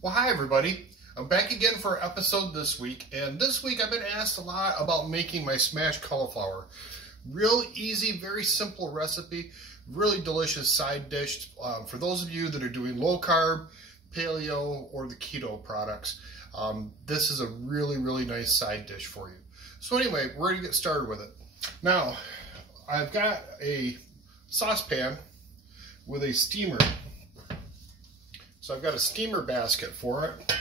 Well, hi everybody. I'm back again for an episode this week, and this week I've been asked a lot about making my smashed cauliflower. Real easy, very simple recipe, really delicious side dish for those of you that are doing low carb, paleo, or the keto products. This is a really nice side dish for you. So anyway, we're going to get started with it. Now, I've got a saucepan with a steamer. So I've got a steamer basket for it,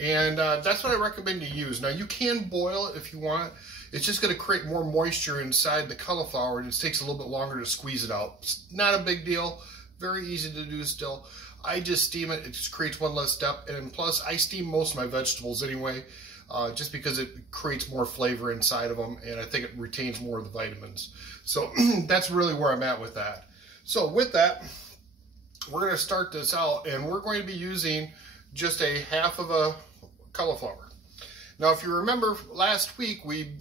and that's what I recommend you use. Now you can boil it if you want. It's just going to create more moisture inside the cauliflower, and it takes a little bit longer to squeeze it out. It's not a big deal, very easy to do still. I just steam it, it just creates one less step, and plus I steam most of my vegetables anyway, just because it creates more flavor inside of them, and I think it retains more of the vitamins. So that's really where I'm at with that. So with that, we're going to start this out, and we're going to be using just a half of a cauliflower. Now, if you remember last week, we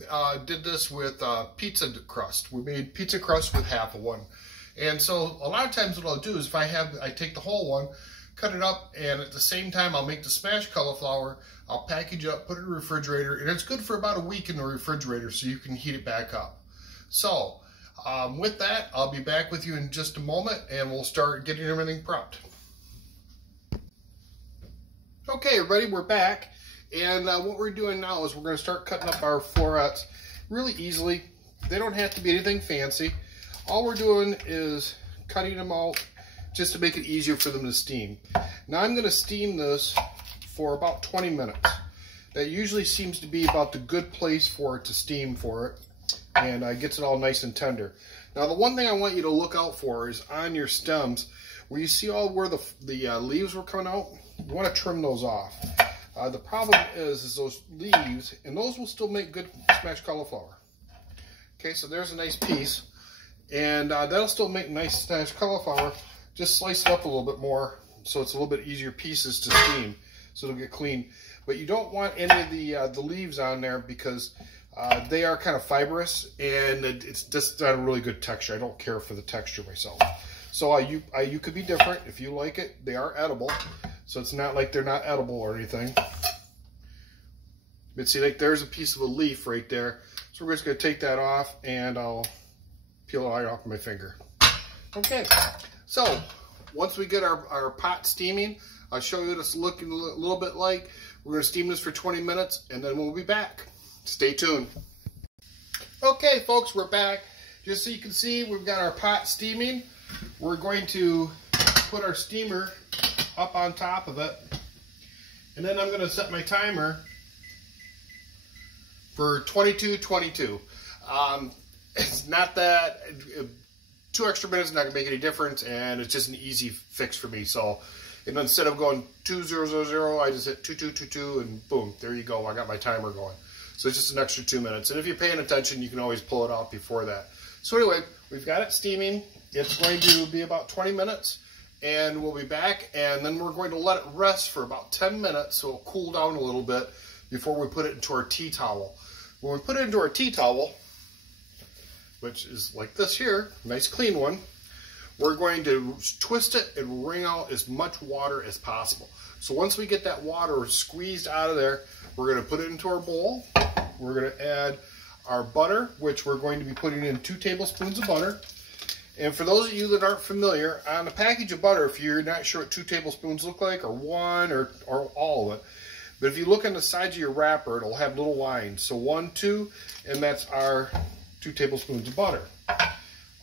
did this with pizza crust. We made pizza crust with half of one. And so a lot of times what I'll do is if I take the whole one, cut it up, and at the same time I'll make the smashed cauliflower, I'll package it up, put it in the refrigerator, and it's good for about a week in the refrigerator so you can heat it back up. So, with that, I'll be back with you in just a moment, and we'll start getting everything prepped. Okay, everybody, we're back, and what we're doing now is we're going to start cutting up our florets really easily. They don't have to be anything fancy. All we're doing is cutting them out just to make it easier for them to steam. Now I'm going to steam this for about 20 minutes. That usually seems to be about the good place for it to steam for it, and gets it all nice and tender. Now the one thing I want you to look out for is on your stems, where you see all where the leaves were coming out, you want to trim those off. The problem is those leaves, and those will still make good smashed cauliflower. Okay, so there's a nice piece, and that'll still make nice smashed cauliflower. Just slice it up a little bit more so it's a little bit easier pieces to steam, so it'll get clean. But you don't want any of the leaves on there because they are kind of fibrous, and it's just not a really good texture. I don't care for the texture myself. So you could be different if you like it. They are edible, so it's not like they're not edible or anything. But see, like there's a piece of a leaf right there. So we're just going to take that off, and I'll peel it right off my finger. Okay, so once we get our pot steaming, I'll show you what it's looking a little bit like. We're going to steam this for 20 minutes, and then we'll be back. Stay tuned. Okay, folks, we're back. Just so you can see, we've got our pot steaming. We're going to put our steamer up on top of it, and then I'm going to set my timer for 22:22. It's not that 2 extra minutes is not going to make any difference, and it's just an easy fix for me. So, and instead of going 2000, I just hit 2222, and boom, there you go. I got my timer going. So it's just an extra 2 minutes. And if you're paying attention, you can always pull it off before that. So anyway, we've got it steaming. It's going to be about 20 minutes, and we'll be back. And then we're going to let it rest for about 10 minutes so it'll cool down a little bit before we put it into our tea towel. When we put it into our tea towel, which is like this here, nice clean one, we're going to twist it and wring out as much water as possible. So once we get that water squeezed out of there, we're going to put it into our bowl. We're going to add our butter, which we're going to be putting in 2 tablespoons of butter. And for those of you that aren't familiar, on a package of butter, if you're not sure what 2 tablespoons look like, or 1, or all of it, but if you look on the sides of your wrapper, it'll have little lines. So 1, 2, and that's our 2 tablespoons of butter.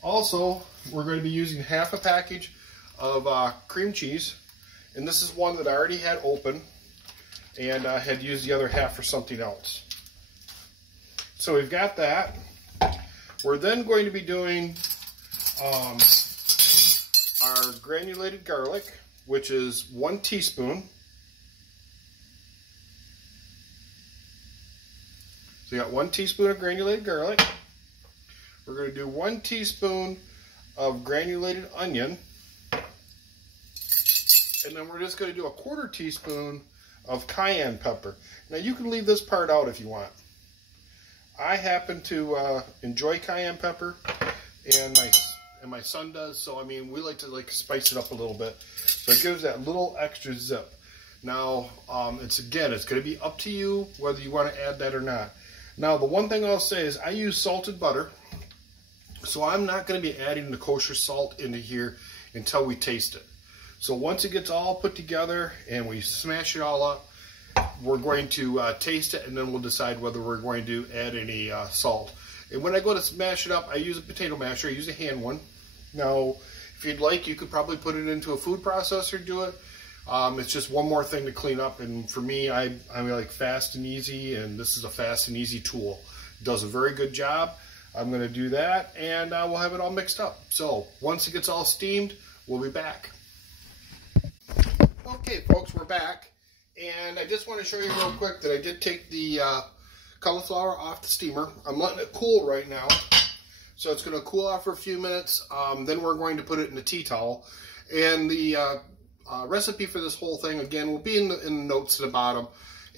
Also, we're going to be using half a package of cream cheese, and this is one that I already had open, and I had used the other half for something else. So we've got that. We're then going to be doing our granulated garlic, which is 1 teaspoon. So you got 1 teaspoon of granulated garlic. We're going to do 1 teaspoon of granulated onion. And then we're just going to do a 1/4 teaspoon of cayenne pepper. Now you can leave this part out if you want. I happen to enjoy cayenne pepper, and my son does, so I mean we like to spice it up a little bit. So it gives that little extra zip. Now, it's going to be up to you whether you want to add that or not. Now, the one thing I'll say is I use salted butter, so I'm not going to be adding the kosher salt into here until we taste it. So once it gets all put together and we smash it all up, we're going to taste it, and then we'll decide whether we're going to add any salt. And when I go to smash it up, I use a potato masher. I use a hand one. Now, if you'd like, you could probably put it into a food processor and do it. It's just one more thing to clean up, and for me, I like fast and easy, and this is a fast and easy tool. It does a very good job. I'm going to do that, and we'll have it all mixed up. So once it gets all steamed, we'll be back. Okay, folks, we're back, and I just want to show you real quick that I did take the cauliflower off the steamer. I'm letting it cool right now, so it's going to cool off for a few minutes. Then we're going to put it in a tea towel, and the recipe for this whole thing, again, will be in the notes at the bottom,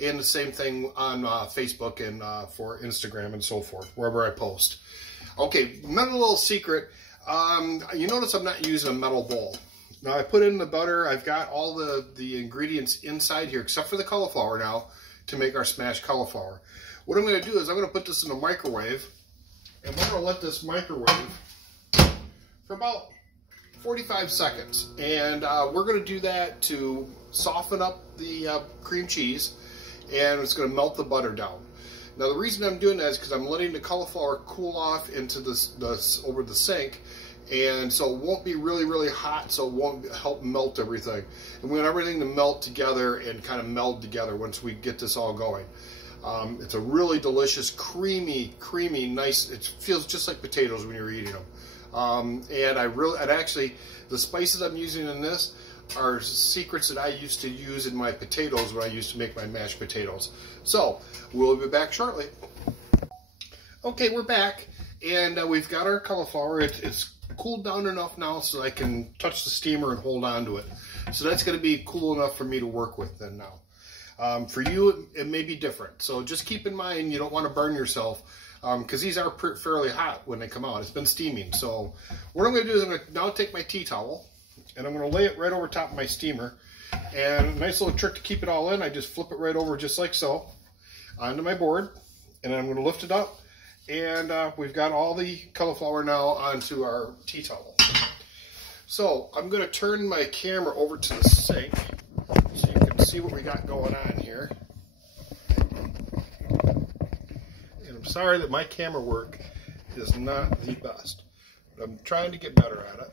and the same thing on Facebook and for Instagram and so forth, wherever I post. Okay, another little secret. You notice I'm not using a metal bowl. Now, I put in the butter. I've got all the ingredients inside here, except for the cauliflower now, to make our smashed cauliflower. What I'm going to do is I'm going to put this in the microwave, and we're going to let this microwave for about 45 seconds. And we're going to do that to soften up the cream cheese, and it's going to melt the butter down. Now, the reason I'm doing that is because I'm letting the cauliflower cool off into this over the sink, and so it won't be really, really hot, so it won't help melt everything. And we want everything to melt together and kind of meld together once we get this all going. It's a really delicious, creamy, nice, it feels just like potatoes when you're eating them. And actually, the spices I'm using in this are secrets that I used to use in my potatoes when I used to make my mashed potatoes. So, we'll be back shortly. Okay, we're back, and we've got our cauliflower. It's cooled down enough now so I can touch the steamer and hold on to it. So that's going to be cool enough for me to work with then now. For you, it may be different. So just keep in mind you don't want to burn yourself, because these are fairly hot when they come out. It's been steaming. So what I'm going to do is I'm going to now take my tea towel, and I'm going to lay it right over top of my steamer. And a nice little trick to keep it all in, I just flip it right over just like so onto my board, and I'm going to lift it up. And we've got all the cauliflower now onto our tea towel. So I'm going to turn my camera over to the sink so you can see what we got going on here. And I'm sorry that my camera work is not the best, but I'm trying to get better at it.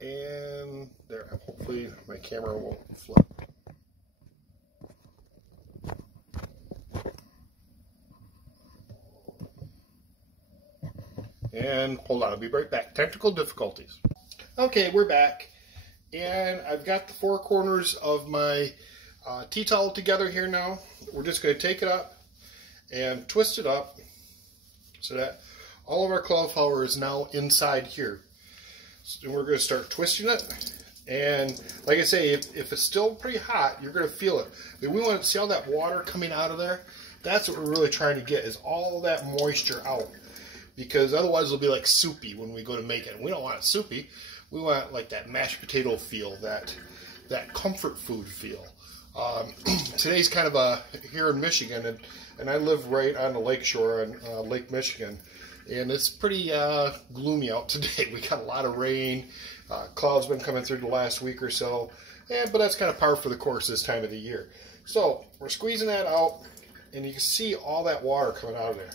And there, hopefully my camera won't flip. And hold on, I'll be right back. Technical difficulties. Okay, we're back. And I've got the four corners of my tea towel together here now. We're just going to take it up and twist it up so that all of our cauliflower is now inside here. So we're going to start twisting it. And like I say, if it's still pretty hot, you're going to feel it. But we want to see all that water coming out of there. That's what we're really trying to get, is all that moisture out. Because otherwise it'll be like soupy when we go to make it. And we don't want it soupy. We want like that mashed potato feel, that comfort food feel. Today's kind of here in Michigan, and I live right on the lake shore on Lake Michigan. And it's pretty gloomy out today. We got a lot of rain. Clouds been coming through the last week or so. But that's kind of par for the course this time of the year. So we're squeezing that out, and you can see all that water coming out of there.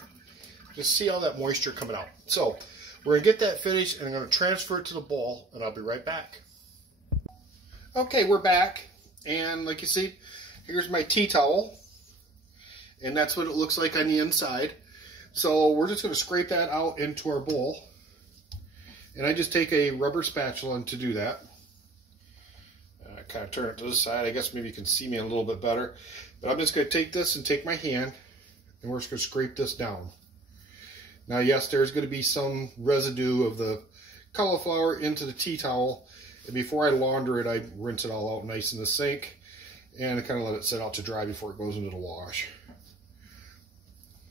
Just see all that moisture coming out. So we're going to get that finished, and I'm going to transfer it to the bowl, and I'll be right back. Okay, we're back, and like you see, here's my tea towel, and that's what it looks like on the inside. So we're just going to scrape that out into our bowl, and I just take a rubber spatula to do that. Kind of turn it to the side. I guess maybe you can see me a little bit better, but I'm just going to take this and take my hand, and we're just going to scrape this down. Now, yes, there's going to be some residue of the cauliflower into the tea towel, and before I launder it, I rinse it all out nice in the sink, and I kind of let it sit out to dry before it goes into the wash.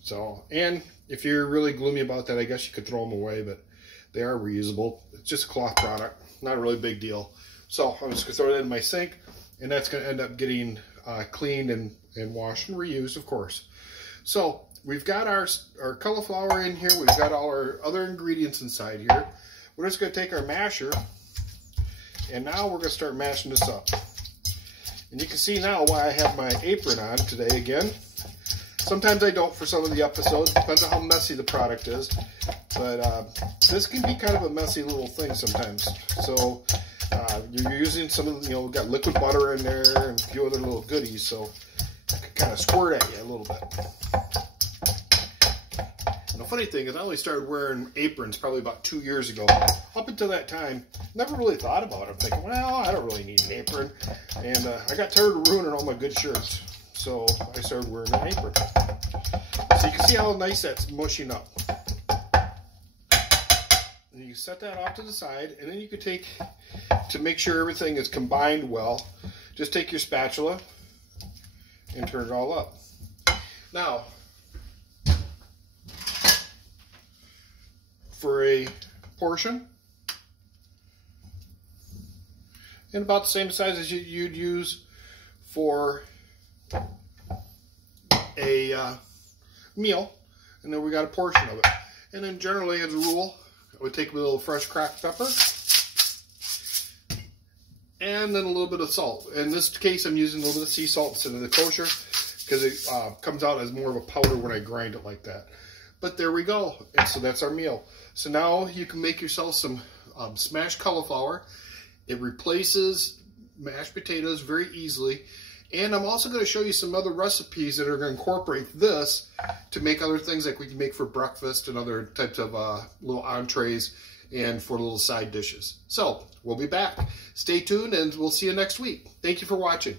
So, and if you're really gloomy about that, I guess you could throw them away, but they are reusable. It's just a cloth product, not a really big deal. So I'm just going to throw it in my sink, and that's going to end up getting cleaned and washed and reused, of course. So we've got our cauliflower in here. We've got all our other ingredients inside here. We're just going to take our masher, and now we're going to start mashing this up. And you can see now why I have my apron on today again. Sometimes I don't for some of the episodes. Depends on how messy the product is. But this can be kind of a messy little thing sometimes. So you're using some of the, we've got liquid butter in there and a few other little goodies. So it can kind of squirt at you a little bit. And the funny thing is I only started wearing aprons probably about 2 years ago. Up until that time, never really thought about it. I'm thinking, well, I don't really need an apron. And I got tired of ruining all my good shirts. So I started wearing an apron. So you can see how nice that's mushing up. And you set that off to the side, and then you can take, to make sure everything is combined well, just take your spatula and turn it all up. Now, for a portion, and about the same size as you'd use for a meal, and then we got a portion of it. And then generally, as a rule, I would take a little fresh cracked pepper and then a little bit of salt. In this case, I'm using a little bit of sea salt instead of the kosher because it comes out as more of a powder when I grind it like that. But there we go. And so that's our meal. So now you can make yourself some smashed cauliflower. It replaces mashed potatoes very easily. And I'm also going to show you some other recipes that are going to incorporate this to make other things like we can make for breakfast and other types of little entrees and for little side dishes. So we'll be back. Stay tuned and we'll see you next week. Thank you for watching.